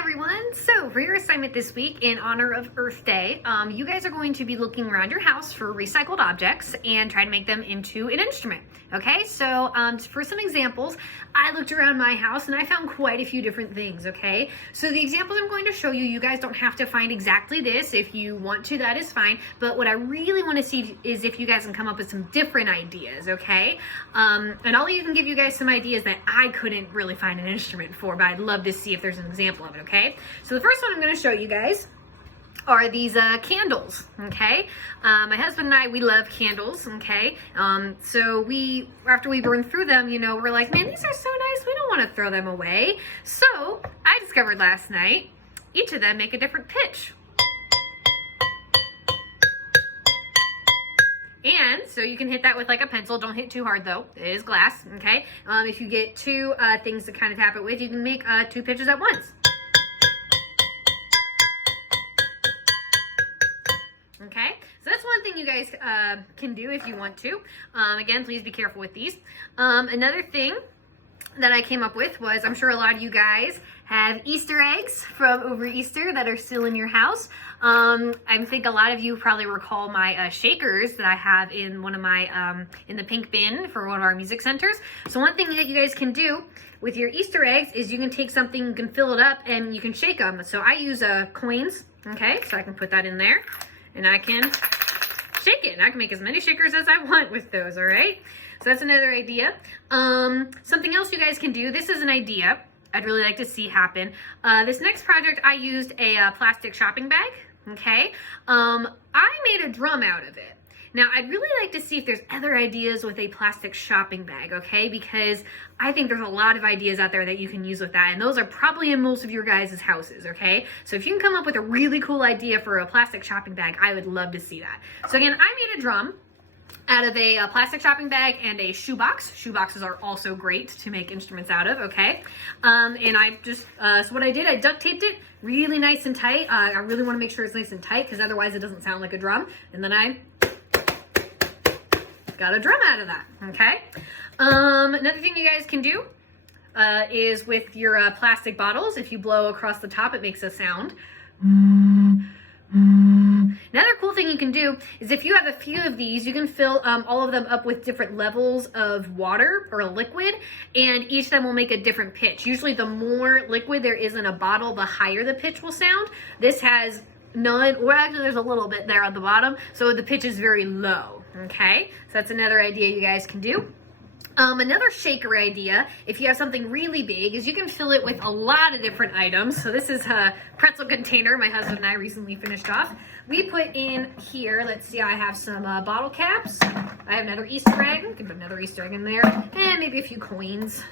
everyone. So for your assignment this week in honor of Earth Day, you guys are going to be looking around your house for recycled objects and try to make them into an instrument. Okay, so for some examples, I looked around my house and I found quite a few different things. Okay, so the examples I'm going to show you, you guys don't have to find exactly this. If you want to, that is fine. But what I really want to see is if you guys can come up with some different ideas. Okay, and I'll even give you guys some ideas that I couldn't really find an instrument for, but I'd love to see if there's an example of it. Okay, so the first one I'm going to show you guys are these candles. Okay, my husband and I, we love candles. Okay, so after we burn through them, you know, we're like, man, these are so nice, we don't want to throw them away. So I discovered last night each of them make a different pitch. And so you can hit that with like a pencil. Don't hit too hard though. It is glass. Okay. If you get two things to kind of tap it with, you can make two pitches at once. Okay, so that's one thing you guys can do if you want to. Again, please be careful with these. Another thing that I came up with was, I'm sure a lot of you guys have Easter eggs from over Easter that are still in your house. I think a lot of you probably recall my shakers that I have in one of my, in the pink bin for one of our music centers. So one thing that you guys can do with your Easter eggs is you can take something, you can fill it up and you can shake them. So I use coins, okay? So I can put that in there and I can shake it and I can make as many shakers as I want with those, all right? So that's another idea. Something else you guys can do, this is an idea I'd really like to see happen. This next project, I used a plastic shopping bag, okay? I made a drum out of it. Now, I'd really like to see if there's other ideas with a plastic shopping bag, okay? Because I think there's a lot of ideas out there that you can use with that, and those are probably in most of your guys' houses, okay? So if you can come up with a really cool idea for a plastic shopping bag, I would love to see that. So again, I made a drum out of a plastic shopping bag and a shoebox. Shoeboxes are also great to make instruments out of, okay? And I just, so what I did, I duct taped it really nice and tight. I really want to make sure it's nice and tight because otherwise it doesn't sound like a drum. And then I got a drum out of that, okay? Another thing you guys can do is with your plastic bottles, if you blow across the top, it makes a sound. Another cool thing you can do is if you have a few of these, you can fill all of them up with different levels of water or a liquid, and each of them will make a different pitch. Usually the more liquid there is in a bottle, the higher the pitch will sound. This has none, or actually there's a little bit there on the bottom, so the pitch is very low, okay? So that's another idea you guys can do. Another shaker idea, if you have something really big, is you can fill it with a lot of different items. So this is a pretzel container my husband and I recently finished off. We put in here, let's see, I have some bottle caps. I have another Easter egg. I can put another Easter egg in there. And maybe a few coins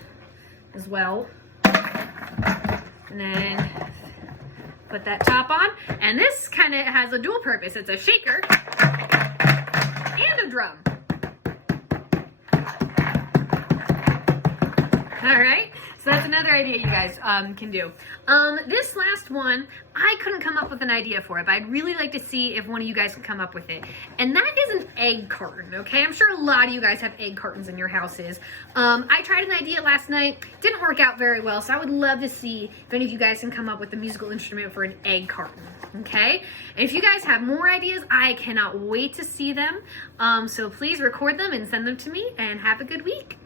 as well. And then put that top on. And this kind of has a dual purpose. It's a shaker and a drum. All right, so that's another idea you guys can do. This last one, I couldn't come up with an idea for it, but I'd really like to see if one of you guys could come up with it. And that is an egg carton, okay? I'm sure a lot of you guys have egg cartons in your houses. I tried an idea last night, didn't work out very well, so I would love to see if any of you guys can come up with a musical instrument for an egg carton, okay? And if you guys have more ideas, I cannot wait to see them. So please record them and send them to me, and have a good week.